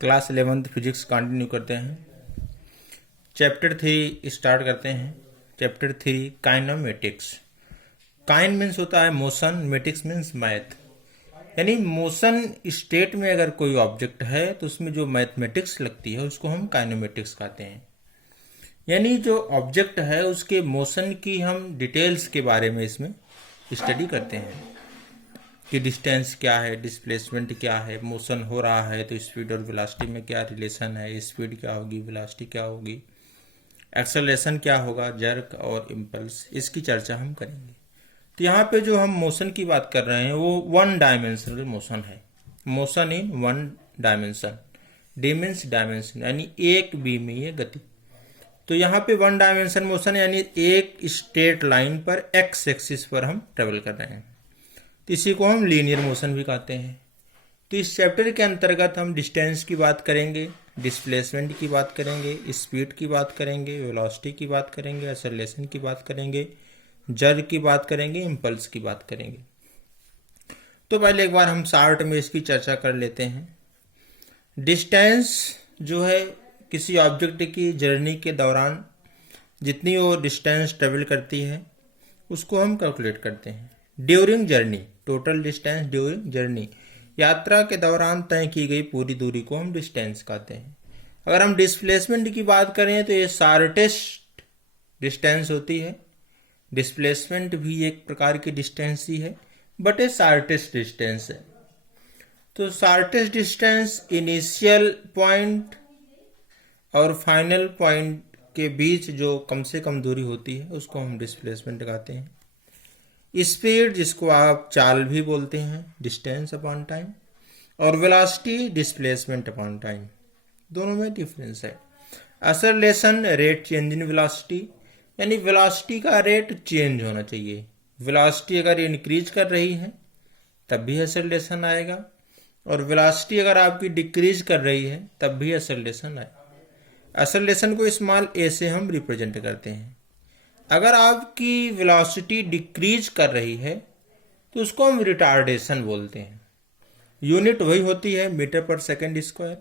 Class 11th physics continue करते हैं। Chapter 3 start करते हैं। Chapter 3 kinematics. काइन मीन्स होता है मोशन, मेटिक्स मीन्स मैथ। यानी मोशन स्टेट में अगर कोई ऑब्जेक्ट है तो उसमें जो मैथमेटिक्स लगती है उसको हम काइनेमेटिक्स कहते हैं। यानी जो ऑब्जेक्ट है उसके मोशन की हम डिटेल्स के बारे में इसमें स्टडी करते हैं कि डिस्टेंस क्या है, डिस्प्लेसमेंट क्या है, मोशन हो रहा है तो स्पीड और वेलोसिटी में क्या रिलेशन है, स्पीड क्या होगी, वेलोसिटी क्या होगी, एक्सेलरेशन क्या होगा, जर्क और इम्पल्स, इसकी चर्चा हम करेंगे। तो यहाँ पे जो हम मोशन की बात कर रहे हैं वो वन डायमेंशनल मोशन है। Motion in one dimension, D means dimension यानी एक विमीय गति। तो यहाँ पे वन डायमेंशन मोशन यानी एक स्ट्रेट लाइन पर एक्स एक्सिस पर हम ट्रेवल कर रहे हैं, तो इसी को हम लीनियर मोशन भी कहते हैं। तो इस चैप्टर के अंतर्गत हम डिस्टेंस की बात करेंगे, डिस्प्लेसमेंट की बात करेंगे, स्पीड की बात करेंगे, वेलोसिटी की बात करेंगे, एक्सेलरेशन की बात करेंगे, जर्क की बात करेंगे, इम्पल्स की बात करेंगे। तो पहले एक बार हम शॉर्ट में इसकी चर्चा कर लेते हैं। डिस्टेंस जो है किसी ऑब्जेक्ट की जर्नी के दौरान जितनी वो डिस्टेंस ट्रेवल करती है उसको हम कैलकुलेट करते हैं। During journey, total distance during journey, यात्रा के दौरान तय की गई पूरी दूरी को हम डिस्टेंस कहते हैं। अगर हम डिस्प्लेसमेंट की बात करें तो ये शॉर्टेस्ट डिस्टेंस होती है। डिस्प्लेसमेंट भी एक प्रकार की डिस्टेंस ही है बट ये शॉर्टेस्ट डिस्टेंस है। तो शॉर्टेस्ट डिस्टेंस इनिशियल पॉइंट और फाइनल पॉइंट के बीच जो कम से कम दूरी होती है उसको हम डिस्प्लेसमेंट कहते हैं। स्पीड जिसको आप चाल भी बोलते हैं, डिस्टेंस अपॉन टाइम, और वेलोसिटी डिस्प्लेसमेंट अपॉन टाइम, दोनों में डिफरेंस है। Acceleration rate change in velocity, यानी वेलोसिटी का रेट चेंज होना चाहिए। वेलोसिटी अगर इंक्रीज कर रही है तब भी एक्सेलरेशन आएगा, और वेलोसिटी अगर आपकी डिक्रीज कर रही है तब भी एक्सेलरेशन आएगा। एक्सेलरेशन को स्मॉल ए से हम रिप्रेजेंट करते हैं। अगर आपकी वेलोसिटी डिक्रीज कर रही है तो उसको हम रिटार्डेशन बोलते हैं। यूनिट वही होती है मीटर पर सेकंड स्क्वायर,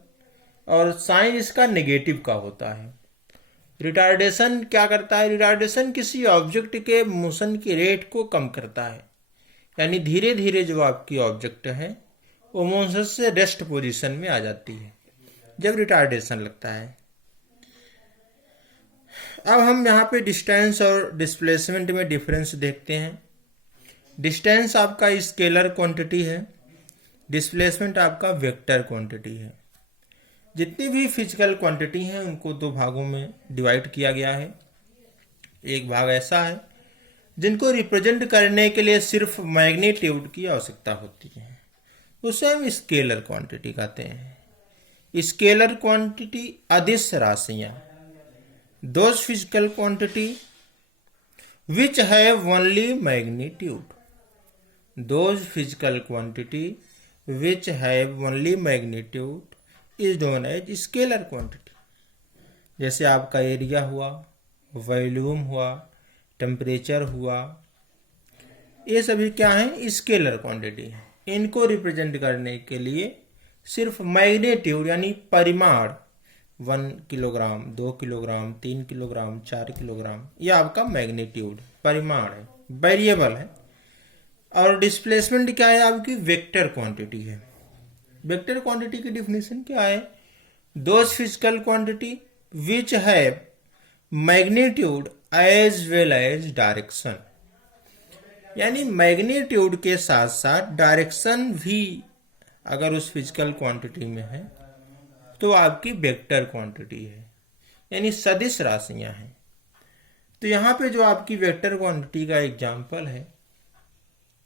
और साइन इसका नेगेटिव का होता है। रिटार्डेशन क्या करता है? रिटार्डेशन किसी ऑब्जेक्ट के मोशन की रेट को कम करता है, यानी धीरे धीरे जो आपकी ऑब्जेक्ट है वो मोशन से रेस्ट पोजीशन में आ जाती है जब रिटार्डेशन लगता है। अब हम यहाँ पे डिस्टेंस और डिस्प्लेसमेंट में डिफरेंस देखते हैं। डिस्टेंस आपका स्केलर क्वांटिटी है, डिस्प्लेसमेंट आपका वेक्टर क्वांटिटी है। जितनी भी फिजिकल क्वांटिटी हैं उनको दो भागों में डिवाइड किया गया है। एक भाग ऐसा है जिनको रिप्रेजेंट करने के लिए सिर्फ मैग्नीट्यूड की आवश्यकता होती है, उसे हम स्केलर क्वांटिटी कहते हैं। स्केलर क्वांटिटी अदिश राशियां, those physical quantity which have only magnitude, those physical quantity which have only magnitude is known as scalar quantity। जैसे आपका एरिया हुआ, वॉल्यूम हुआ, टेम्परेचर हुआ, ये सभी क्या है? स्केलर क्वांटिटी है। इनको रिप्रेजेंट करने के लिए सिर्फ मैग्नीट्यूड यानी परिमाण 1 किलोग्राम, 2 किलोग्राम, 3 किलोग्राम, 4 किलोग्राम, यह आपका मैग्नीट्यूड परिमाण है, वेरिएबल है। और डिस्प्लेसमेंट क्या है? आपकी वेक्टर क्वांटिटी है। वेक्टर क्वांटिटी की डिफिनेशन क्या है? Those physical quantity which have magnitude as well as direction, यानी मैग्नीट्यूड के साथ साथ डायरेक्शन भी अगर उस फिजिकल क्वांटिटी में है तो आपकी वेक्टर क्वांटिटी है, यानी सदिश राशियां हैं। तो यहाँ पे जो आपकी वेक्टर क्वांटिटी का एग्जांपल है,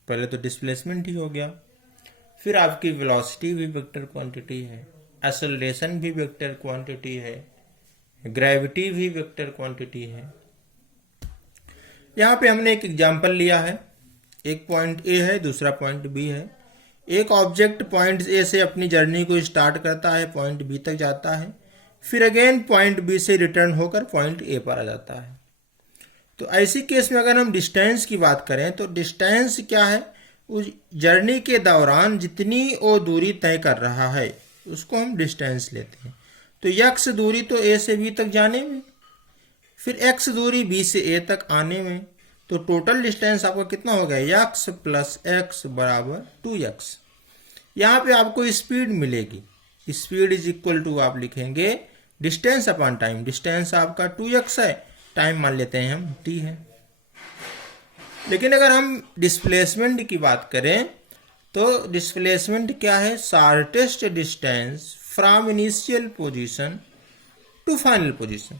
पहले तो डिस्प्लेसमेंट ही हो गया, फिर आपकी वेलोसिटी भी वेक्टर क्वांटिटी है, एक्सेलरेशन भी वेक्टर क्वांटिटी है, ग्रेविटी भी वेक्टर क्वांटिटी है। यहाँ पे हमने एक एग्जांपल लिया है, एक पॉइंट ए है, दूसरा पॉइंट बी है। एक ऑब्जेक्ट पॉइंट ए से अपनी जर्नी को स्टार्ट करता है, पॉइंट बी तक जाता है, फिर अगेन पॉइंट बी से रिटर्न होकर पॉइंट ए पर आ जाता है। तो ऐसी केस में अगर हम डिस्टेंस की बात करें तो डिस्टेंस क्या है? उस जर्नी के दौरान जितनी वो दूरी तय कर रहा है उसको हम डिस्टेंस लेते हैं। तो x दूरी तो a से b तक जाने में, फिर x दूरी b से a तक आने में, तो टोटल डिस्टेंस आपका कितना हो गया, x प्लस x बराबर 2x। यहाँ पे आपको स्पीड मिलेगी, स्पीड इज इक्वल टू आप लिखेंगे डिस्टेंस अपॉन टाइम। डिस्टेंस आपका 2x है, टाइम मान लेते हैं हम t है। लेकिन अगर हम डिस्प्लेसमेंट की बात करें तो डिस्प्लेसमेंट क्या है, shortest distance from initial position to final position.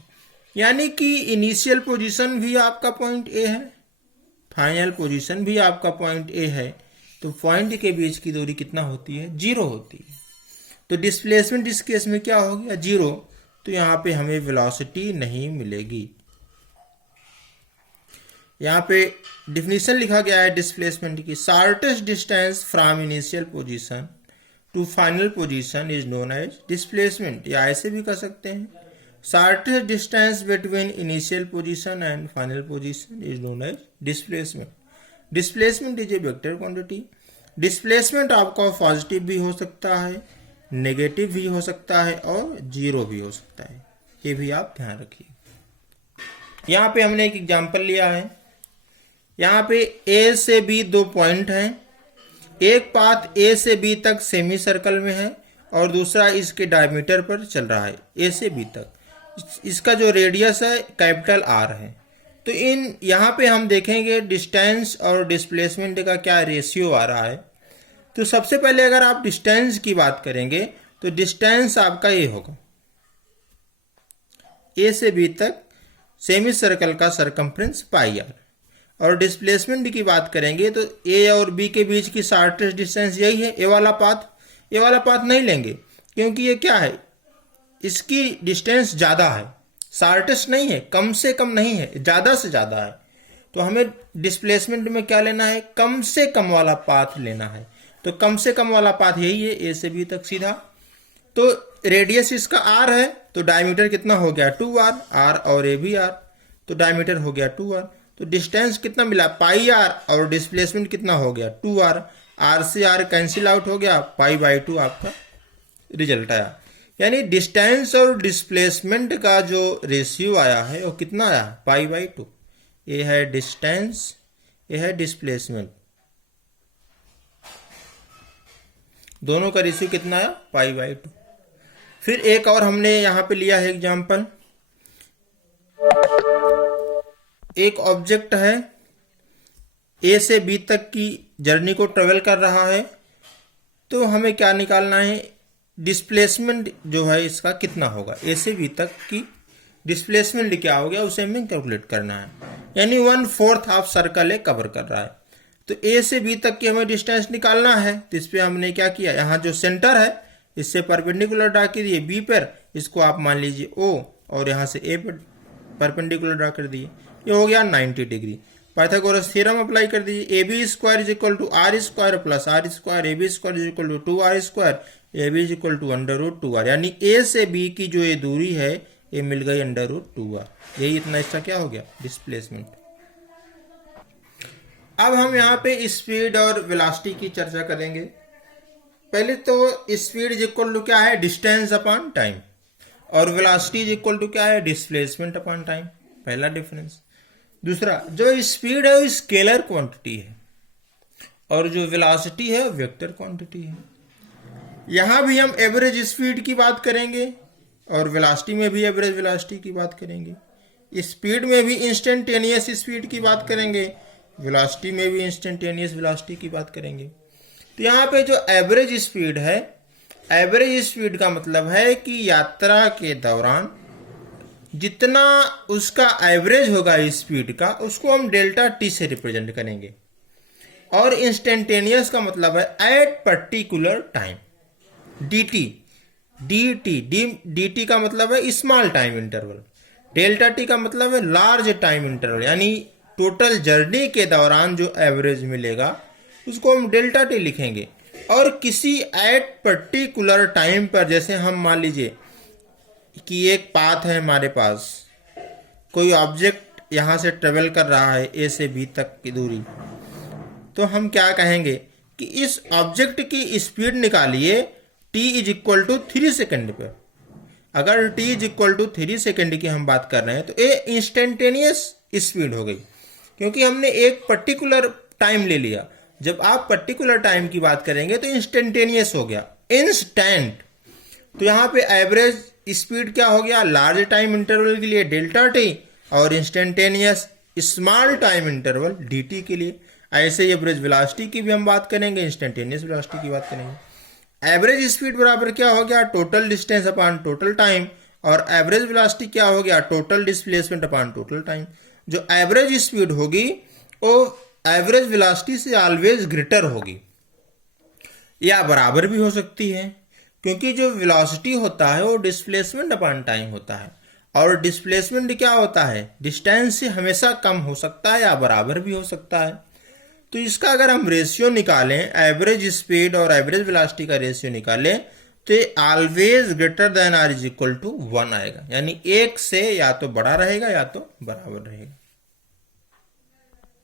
यानी कि इनिशियल पोजीशन भी आपका पॉइंट ए है, फाइनल पोजीशन भी आपका पॉइंट ए है, तो पॉइंट के बीच की दूरी कितना होती है, 0 होती है। तो डिस्प्लेसमेंट इस केस में क्या हो गया, 0। तो यहाँ पे हमें वेलोसिटी नहीं मिलेगी। यहाँ पे डिफिनीशन लिखा गया है डिस्प्लेसमेंट की, shortest distance from initial position to final position is known as displacement. या ऐसे भी कर सकते हैं, shortest distance between initial position and final position is known as displacement. Displacement is a vector quantity. Displacement आपका positive भी हो सकता है, नेगेटिव भी हो सकता है और 0 भी हो सकता है, ये भी आप ध्यान रखिए। यहाँ पे हमने एक एग्जांपल लिया है, यहाँ पे A से B 2 पॉइंट हैं, एक पाथ A से B तक सेमी सर्कल में है और दूसरा इसके डायमीटर पर चल रहा है A से B तक। इसका जो रेडियस है कैपिटल R है। तो इन यहाँ पे हम देखेंगे डिस्टेंस और डिस्प्लेसमेंट का क्या रेशियो आ रहा है। तो सबसे पहले अगर आप डिस्टेंस की बात करेंगे तो डिस्टेंस आपका ये होगा, A से B तक सेमी सर्कल का सरकमफ्रेंस पाई r। और डिस्प्लेसमेंट की बात करेंगे तो A और B के बीच की शॉर्टेस्ट डिस्टेंस यही है, ए वाला पाथ नहीं लेंगे क्योंकि ये क्या है, इसकी डिस्टेंस ज़्यादा है, शॉर्टेस्ट नहीं है, कम से कम नहीं है, ज़्यादा से ज़्यादा है। तो हमें डिस्प्लेसमेंट में क्या लेना है, कम से कम वाला पाथ लेना है। तो कम से कम वाला पाथ यही है, A से B तक सीधा। तो रेडियस इसका r है, तो डायमीटर कितना हो गया 2r, r और a भी r, तो डायमीटर हो गया 2r। तो डिस्टेंस कितना मिला पाई r और डिस्प्लेसमेंट कितना हो गया 2r। r से r कैंसिल आउट हो गया, π/2 आपका रिजल्ट आया। यानी डिस्टेंस और डिस्प्लेसमेंट का जो रेशियो आया है वो कितना आया, π/2। ये है डिस्टेंस, ये है डिस्प्लेसमेंट, दोनों का रेशियो कितना आया, π/2। फिर एक और हमने यहाँ पे लिया है एग्जाम्पल, एक ऑब्जेक्ट है A से B तक की जर्नी को ट्रेवल कर रहा है, तो हमें क्या निकालना है, डिस्प्लेसमेंट जो है इसका कितना होगा, A से B तक की डिस्प्लेसमेंट क्या हो गया उसे हमें कैलकुलेट करना है। यानी 1/4 ऑफ सर्कल कवर कर रहा है, तो A से B तक की हमें डिस्टेंस निकालना है। तो इस पर हमने क्या किया, यहाँ जो सेंटर है इससे परपेंडिकुलर ड्रा कर दिए B पर, इसको आप मान लीजिए O, और यहाँ से A पर परपेंडिकुलर ड्रा कर दिए, ये हो गया 90 डिग्री। पाइथागोरस थ्योरम अप्लाई कर दीजिए, AB² is equal to r² plus r², AB² is equal to 2r², AB is equal to √2r। यानी A से B की जो ये दूरी है ये मिल गई √2r। यही इतना इसका क्या हो गया, डिस्प्लेसमेंट। अब हम यहाँ पे स्पीड और वेलोसिटी की चर्चा करेंगे। पहले तो स्पीड इज इक्वल टू क्या है, डिस्टेंस अपॉन टाइम, और वेलोसिटी इज इक्वल टू क्या है, डिस्प्लेसमेंट अपॉन टाइम, पहला डिफरेंस। दूसरा, जो स्पीड है वो स्केलर क्वांटिटी है और जो वेलोसिटी है वो वेक्टर क्वांटिटी है। यहाँ भी हम एवरेज स्पीड की बात करेंगे और वेलोसिटी में भी एवरेज वेलोसिटी की बात करेंगे। स्पीड में भी इंस्टेंटेनियस स्पीड की बात करेंगे, वेलोसिटी में भी इंस्टेंटेनियस वेलोसिटी की बात करेंगे। तो यहाँ पे जो एवरेज स्पीड है, एवरेज स्पीड का मतलब है कि यात्रा के दौरान जितना उसका एवरेज होगा स्पीड का, उसको हम डेल्टा टी से रिप्रेजेंट करेंगे। और इंस्टेंटेनियस का मतलब है एट पर्टिकुलर टाइम, dt का मतलब है small time interval, delta T का मतलब है लार्ज टाइम इंटरवल। यानी टोटल जर्नी के दौरान जो एवरेज मिलेगा उसको हम डेल्टा टी लिखेंगे। और किसी एट पर्टिकुलर टाइम पर, जैसे हम मान लीजिए कि एक पाथ है हमारे पास, कोई ऑब्जेक्ट यहाँ से ट्रेवल कर रहा है A से B तक की दूरी, तो हम क्या कहेंगे कि इस ऑब्जेक्ट की स्पीड निकालिए t is equal to 3 second पर, अगर t is equal to 3 second की हम बात कर रहे हैं तो ये इंस्टेंटेनियस स्पीड हो गई, क्योंकि हमने एक पर्टिकुलर टाइम ले लिया। जब आप पर्टिकुलर टाइम की बात करेंगे तो इंस्टेंटेनियस हो गया, इंस्टेंट। तो यहाँ पे एवरेज स्पीड क्या हो गया, लार्ज टाइम इंटरवल के लिए डेल्टा टी, और instantaneous small time interval D T के लिए। ऐसे ही एवरेज वेलोसिटी की भी हम बात करेंगे, इंस्टेंटेनियस वेलोसिटी की बात करेंगे। एवरेज स्पीड बराबर क्या हो गया, total distance upon total time, और एवरेज वेलोसिटी क्या हो गया, total displacement upon total time. जो एवरेज स्पीड होगी वो एवरेज वेलोसिटी से ऑलवेज ग्रेटर होगी, या बराबर भी हो सकती है, क्योंकि जो वेलोसिटी होता है वो डिस्प्लेसमेंट अपॉन टाइम होता है, और डिस्प्लेसमेंट क्या होता है, डिस्टेंस से हमेशा कम हो सकता है या बराबर भी हो सकता है। तो इसका अगर हम रेशियो निकालें, एवरेज स्पीड और एवरेज वेलोसिटी का रेशियो निकालें, तो always greater than R is equal to 1 आएगा, यानी 1 से या तो बड़ा रहेगा या तो बराबर रहेगा।